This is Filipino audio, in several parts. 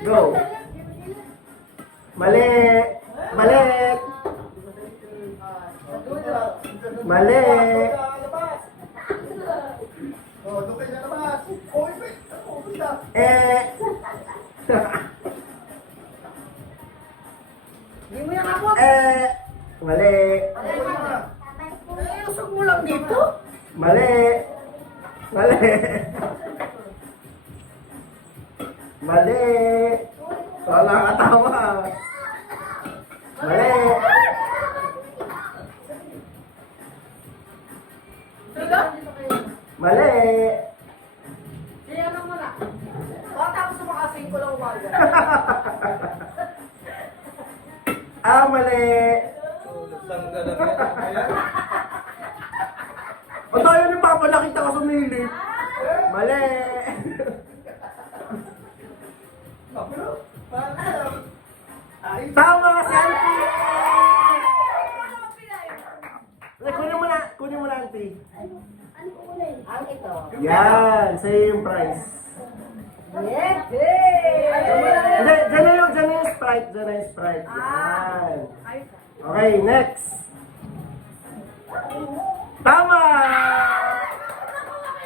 Go. Mali. Mali. Mali. Eh. Hindi mo yan ako. Mali. Usok mo lang dito. Mali. Mali. Mali. Wala katawa. Mali. Mali. Kaya na mo na. Tapos sumakasing ko lang umaga. Mali. O tayo ni Papa, nakita ko sumili. Mali. Tama ka si Auntie. Kunin mo na Auntie. Ang ito. Yan, sa'yo yung prize. Yes! Hindi, dyan na yung Sprite. Dyan na yung Sprite. Yan. Okay, next. Tama!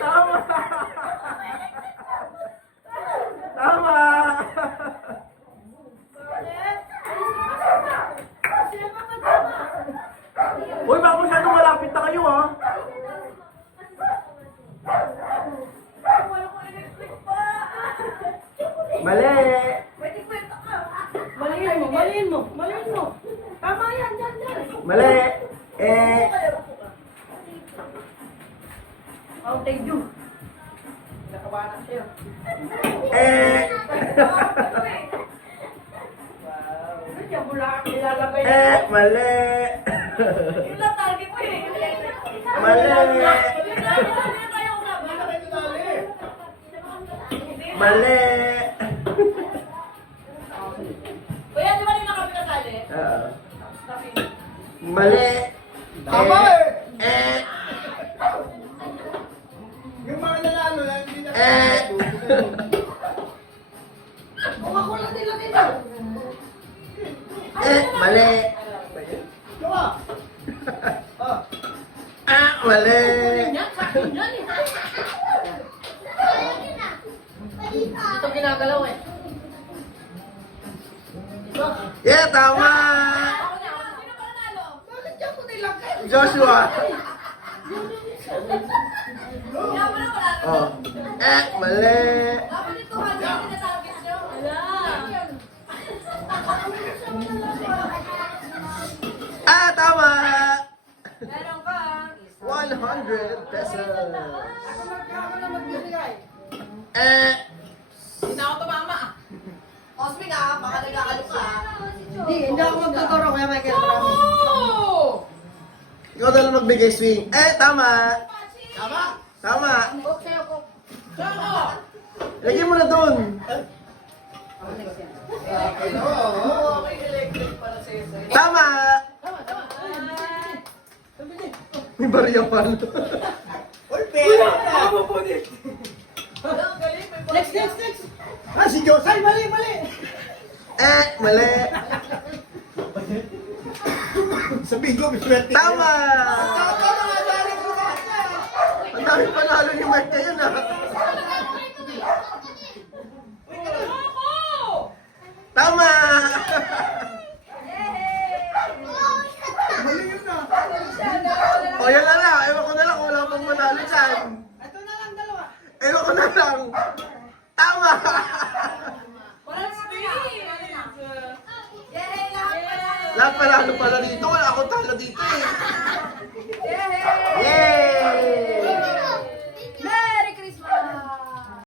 Tama! Tama! Uy, baka masyadong malapit na kayo, ha? Mali! Maliin mo. Tama yan, dyan. Mali! Oh, thank you. Nakabanak siya. Wow. Bulakan nilalagay. Mali! Yung latagi po eh. Mali! Mali! Kuya, di ba rin na kami kasali? Mali! Tama eh! Yung mga nanalo lang, hindi na Kung ako lang nila nila. Mali! Gawa! Mali! Yan, sa akin yan eh. Ito ginagalaw eh. Ito. Yeah, tama! Ako na. Sino pa nanalo? Bakit dyan ko nilagay? Joshua! Kaya mo na wala na. Oh. Mali! Dapat ito ha, dyan sinatarget nyo. Wala. Tama! Meron ka. 100 pesos! Ako na magbibigay. Hindi na ako tumama ah. Osmin ah, baka nag-aalok ka. Hindi ako magtuturo kaya Michael. Oh! Ikaw na lang magbigay swing. Tama! Tama? Tama! Okay, ako. Sako! Lagyan mo na dun! Okay, electric para sa'yo. Tama! Tama. May barya pa. Uy, pera na! Next. Si Josay, mali! Mali! Sa bingo, may swerte. Tama! Tama nga, dali ko na. Ang dami panalo ni Mark ngayon, ha? Tama! Mali yun na. O yan na lang. Ewan ko na lang kung wala pang manalo dyan. Ito na lang, dalawa. Ewan ko na lang. Tama! Walang speed! Lahat panalo pala dito